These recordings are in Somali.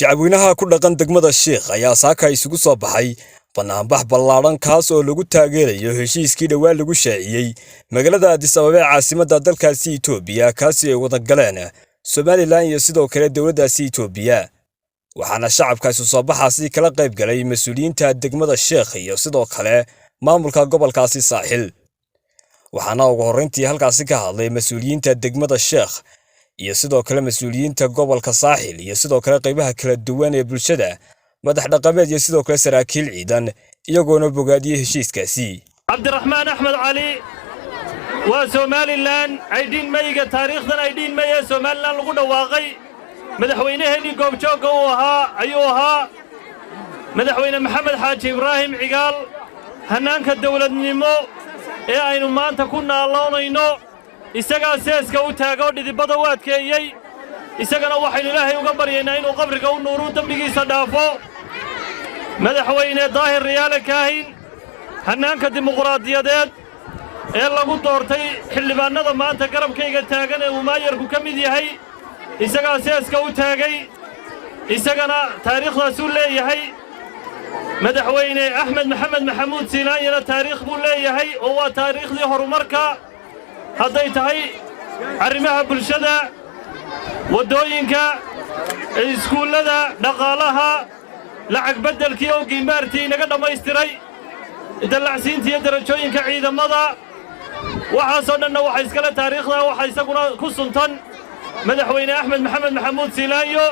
shacabweynaha ku dhaqan degmada Sheekh ayaa saaka isugu soo baxay banaanbax ballaaran kaas oo lagu taageerayo heshiiskii dhawaan lagu shaaciyay magaalada Addis Ababa ee caasimadda dalkaasi Itoobiya kaasi ay wada galeen Somaliland iyo sidoo kale dawladdaasi Itoobiya waxaana shacabkaasi soo baxaasi kala qayb galay mas'uuliyiinta degmada Sheekh iyo sidoo kale maamulka gobolkaasi Saaxil waxaana ugu horreyntii halkaasi ka hadlay mas'uuliyiinta degmada Sheekh iyo sidoo kale mas'uuliyiinta gobolka Saaxil iyo sidoo kale qaybaha kala duwan ee bulshada madax dhaqameed iyo sidoo kale saraakiil ciidan iyagoona bogaadiyay heshiiskaasi Cabdiraxmaan Axmed Cali waa Somaliland aydin mayga taariikhdan aydin may ee Somaliland lagu dhawaaqay madaxweynaheedii goobjooga ayuu ahaa madaxweyne Maxamed Xaaji Ibraahim Cigaal hanaanka dawladnimo ee aynu maanta ku naaloonayno isagaa seeska u taago dhidibada u adkeeyay isagana waxaynu ilaahay uga baryaynaa inuu qabriga u nuuru dambigiisa dhaafo madaxweyne daahir riyaale kaahin hanaanka dimuqraadiyadeed ee lagu doortay xildhibaanada maanta garabkayga taagan ee uu maayarku ka mid yahay isagaa seeska u taagay isagana taariikhdaas uu leeyahay madaxweyne axmed maxamed maxamuud siinaanyana taariikh buu leeyahay oo waa taariikhdii horumarka hadday tahay arrimaha bulshada waddooyinka iskuullada dhaqaalaha lacag beddelkii oo giimaartii inaga dhammaystiray dallacsiintii iyo darajooyinka ciidamada waxaasoo dhanna waxa iskale taariikhda waxa isaguna ku suntan madaxweyne axmed maxamed maxamuud siinaanyo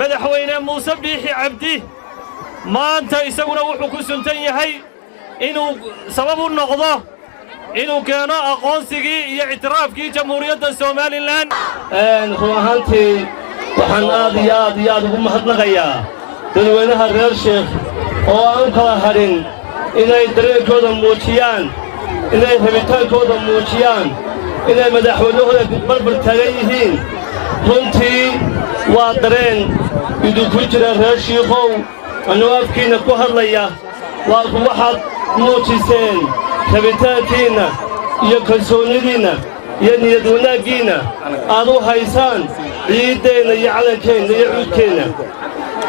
madaxweyne muuse biixi cabdi maanta isaguna wuxuu ku suntan yahay inuu sabab u noqdo inuu keeno aqoonsigii iyo ictiraafkii jamhuuriyadda Somaliland ruuxantii waxaan aad iyo aad ugu mahadnaqayaa dadweynaha reer Sheekh oo aan kala harin inay dareenkooda muujiyaan inay rabitaankooda muujiyaan inay madaxweynahooda barbar taagan yihiin runtii waa dareen idinku jira reer Sheekhow anuu afkiina ku hadlaya waa waxaad muujiseen rabitaankiina iyo kalsoonidiina iyo niyad wanaaggiina aad u haysaan ciiddeenna iyo calankeenna iyo cuudkeenna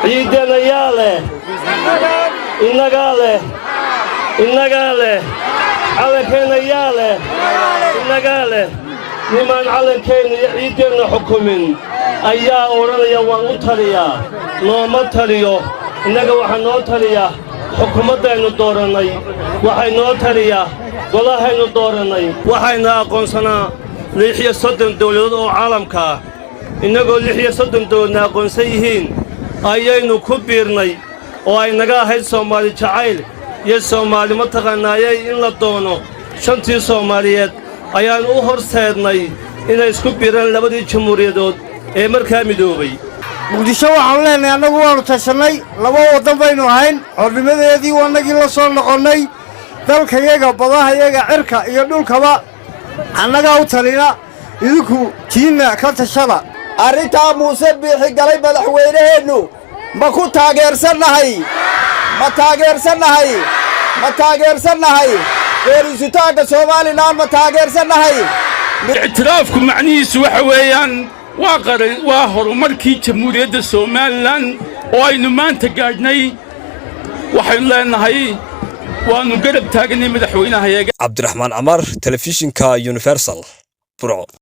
ciiddeenna yaa leh innagaa leh calankeenna yaa leh innagaa leh nimaan calankeenna iyo ciiddeenna xukumin ayaa odhanaya waan u taliyaa nooma taliyo innaga waxaa noo taliya xukuumaddaynu doorannay waxay noo taliya golahaynu doorannay waxayna aqoonsanaa 36 dawladood oo caalamka ah innagoo 36 dawladna aqoonsan yihiin ayaynu ku biirnay oo ay naga ahayd Soomaali jacayl iyo Soomaali mataqaanaayay in la doono shantii Soomaaliyeed ayaan u horseednay inay isku biiraan labadii jamhuuriyadood ee markaa midoobay muqdisho waxaan leenahay annagu waanu tashanay laba waddan baynu ahayn xornimadeedii waanagii la soo noqonnay dalkayaga badahayaga cirka iyo dhulkaba annagaa u talina idinku tiinna ka tashada arrintaa muuse biixi galay madaxweynaheennu ma ku taageersannahay ma taageersannahay geerisitaanka Somaliland ma taageersannahay ictiraafku macnihiisu waxa weeyaan waa horumarkii jamhuuriyadda Somaliland oo aynu maanta gaadhnay waxaynu leenahay waanu garab taagnay madaxweynaha Cabdiraxmaan Amar telefishinka Universal Bro